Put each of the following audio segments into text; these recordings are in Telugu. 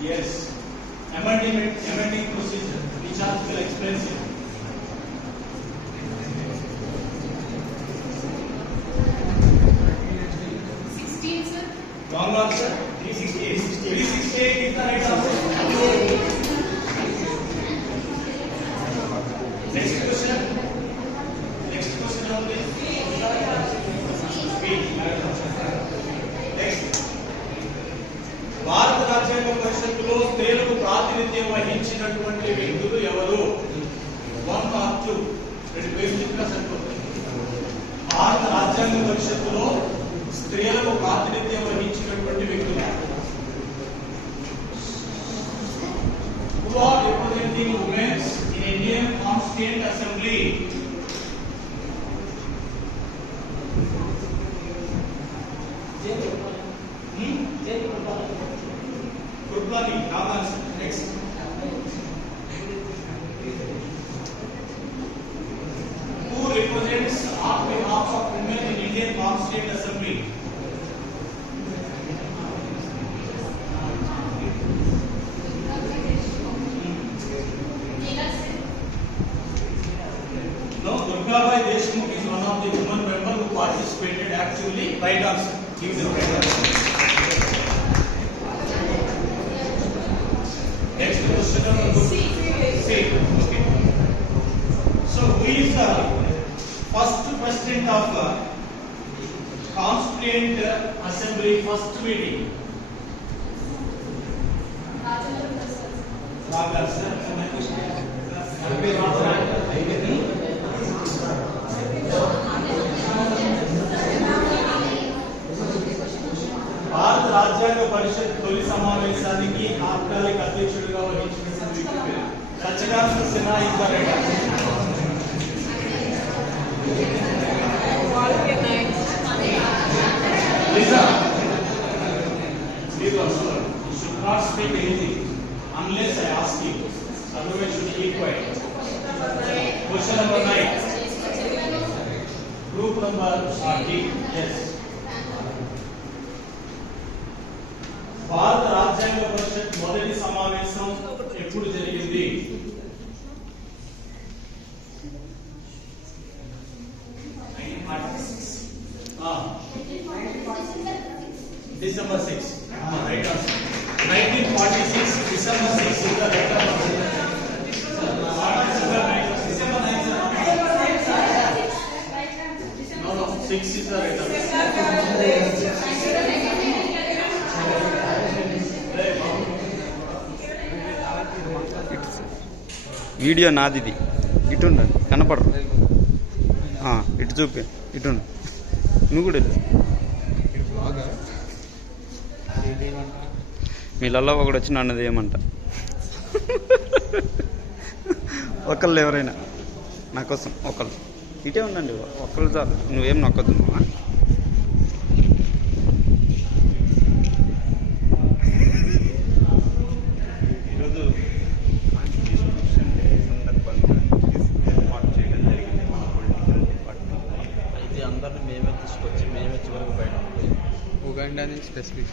Yes. Amending, amending procedure, which Charles will explain here. Long answer? 368. 368 is the right స్త్రీలకు ప్రాతినిధ్యం వహించినటువంటి వ్యక్తులు ఎవరు? One or two. రెండు బేసిక్గా భారత రాజ్యాంగ పరిషత్తులో స్త్రీలకు ప్రాతినిధ్యం వహించినటువంటి వ్యక్తులు Who are representing women in Indian Constituent Assembly? On behalf of women in Indian Constituent Assembly? Neela, sir. No, Deshmukh is one of the women member who participated actively. Right answer. Give the right answer. Next question number. C. C. Okay. first president of uh, Constituent uh, Assembly first meeting? Rajendra Prasad. Wrong answer. భారత రాజ్యాంగ పరిషత్ తొలి సమావేశానికి తాత్కాలిక అధ్యక్షుడిగా వహించినటువంటి వ్యక్తి పేరు Satyanarayana Sinha is the right Lisa, please also, you should not speak anything unless I ask you. Otherwise, you should keep quiet. Question number nine. Group number uh, D. Yes. భారత రాజ్యాంగ పరిషత్ మొదటి సమావేశం ఎప్పుడు జరిగింది December six right nineteen forty six December six six is the right video నాది ఇటు ఉండండి కనపడరు ఇటు చూపి ఇటు నువ్వు కూడా మీలలో ఒకడు వచ్చి నన్ను ఏమంట ఒకళ్ళు ఎవరైనా నా కోసం ఒకళ్ళు. ఇటే ఉండండి ఒకళ్ళు చాలు. నువ్వేం నొక్కొద్దు అయితే అందరిని మేమే తీసుకొచ్చి మేమే చివరికి బయట ఉగాండా నుంచి స్పెసిఫిక్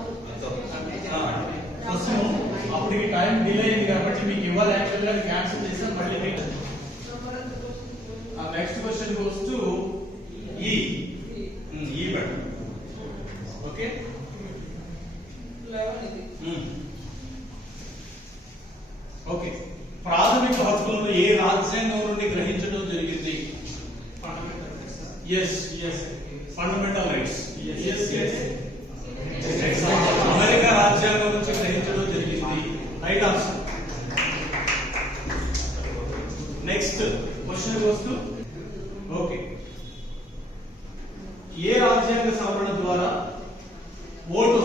అప్పటికి టైం డిలే అయింది కాబట్టి మీకు ఇవ్వాలి. యాక్చువల్గా క్యాన్సిల్ చేసాం మళ్ళీ మీకు నెక్స్ట్ క్వశ్చన్ గోస్ టు ఈ ఈ మేడం ఓకే ఓకే ప్రాథమిక హక్కులను ఏ రాజ్యాంగం నుండి గ్రహించడం జరిగింది? Yes yes fundamental rights yes yes okay. ఏ రాజ్యాంగ సవరణ ద్వారా ఓటు